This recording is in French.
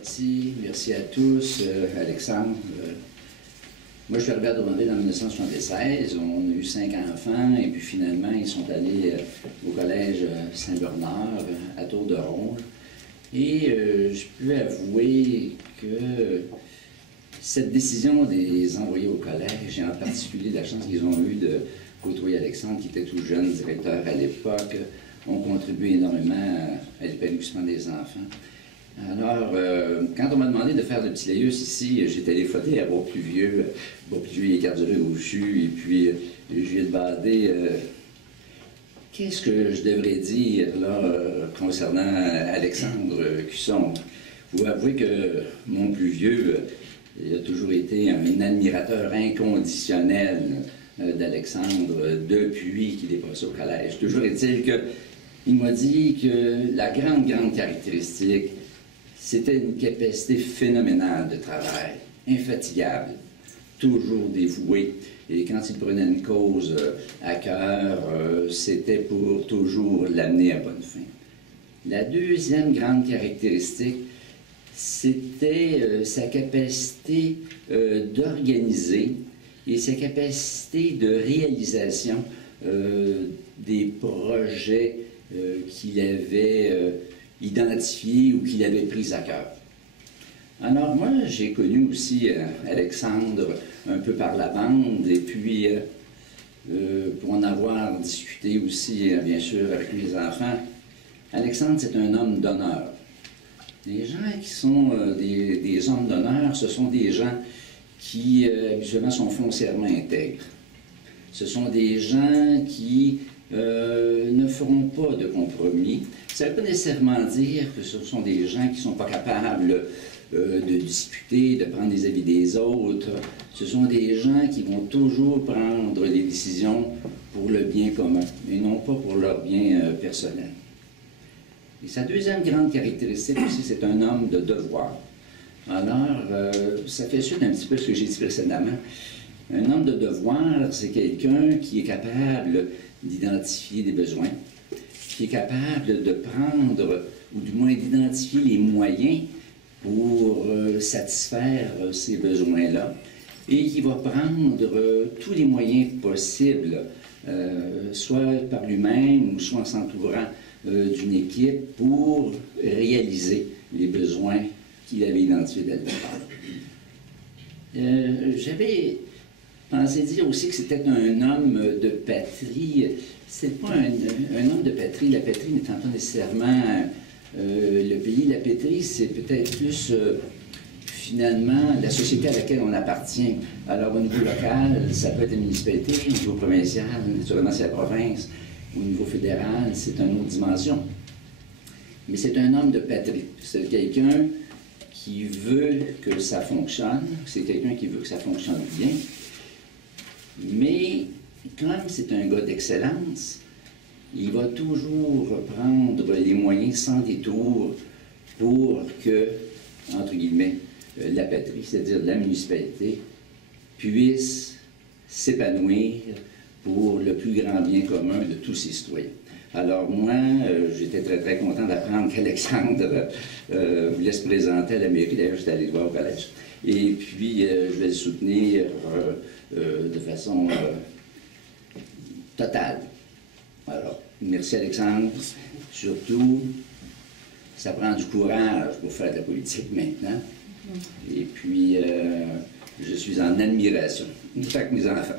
Merci, merci à tous. Alexandre, moi je suis arrivé à Drummondville en 1976. On a eu 5 enfants et puis finalement ils sont allés au collège Saint-Bernard à Tour-de-Rôle. Et je peux avouer que cette décision de les envoyer au collège, et en particulier la chance qu'ils ont eue de côtoyer Alexandre, qui était tout jeune directeur à l'époque, ont contribué énormément à l'épanouissement des enfants. Alors, quand on m'a demandé de faire le petit laïus ici, j'étais allé voter à Bois-Pluvieux, Bois-Pluvieux et Carduret-Gauchu, et puis j'ai demandé qu'est-ce que je devrais dire là concernant Alexandre Cusson. Vous avouez que mon plus vieux il a toujours été un admirateur inconditionnel d'Alexandre depuis qu'il est passé au collège. Toujours est-il qu'il m'a dit que la grande caractéristique, c'était une capacité phénoménale de travail, infatigable, toujours dévoué. Et quand il prenait une cause à cœur, c'était pour toujours l'amener à bonne fin. La deuxième grande caractéristique, c'était sa capacité d'organiser et sa capacité de réalisation des projets qu'il avait identifiés ou qu'il avait pris à cœur. Alors moi, j'ai connu aussi Alexandre un peu par la bande, et puis pour en avoir discuté aussi, bien sûr, avec mes enfants, Alexandre, c'est un homme d'honneur. Les gens qui sont des hommes d'honneur, ce sont des gens qui, habituellement, sont foncièrement intègres. Ce sont des gens qui ne feront pas de compromis. Ça ne veut pas nécessairement dire que ce sont des gens qui ne sont pas capables de discuter, de prendre des avis des autres. Ce sont des gens qui vont toujours prendre des décisions pour le bien commun et non pas pour leur bien personnel. Et sa deuxième grande caractéristique aussi, c'est un homme de devoir. Alors, ça fait suite un petit peu ce que j'ai dit précédemment. Un homme de devoir, c'est quelqu'un qui est capable d'identifier des besoins, qui est capable de prendre, ou du moins d'identifier les moyens pour satisfaire ces besoins-là, et qui va prendre tous les moyens possibles, soit par lui-même, ou soit en s'entourant d'une équipe pour réaliser les besoins qu'il avait identifiés dès le départ. J'avais pensé dire aussi que c'était un homme de patrie. C'est pas un homme de patrie. La patrie n'étant pas nécessairement le pays. La patrie, c'est peut-être plus finalement la société à laquelle on appartient. Alors au niveau local, ça peut être une municipalité, au niveau provincial, naturellement c'est la province. Au niveau fédéral, c'est une autre dimension. Mais c'est un homme de patrie. C'est quelqu'un qui veut que ça fonctionne. C'est quelqu'un qui veut que ça fonctionne bien. Mais comme c'est un gars d'excellence, il va toujours prendre les moyens sans détour pour que, entre guillemets, la patrie, c'est-à-dire la municipalité, puisse s'épanouir pour le plus grand bien commun de tous ses citoyens. Alors moi, j'étais très content d'apprendre qu'Alexandre voulait se présenter à la mairie. D'ailleurs, j'étais allé le voir au collège. Et puis, je vais le soutenir de façon totale. Alors, merci Alexandre. Surtout, ça prend du courage pour faire de la politique maintenant. Et puis, je suis en admiration. Tout avec mes enfants.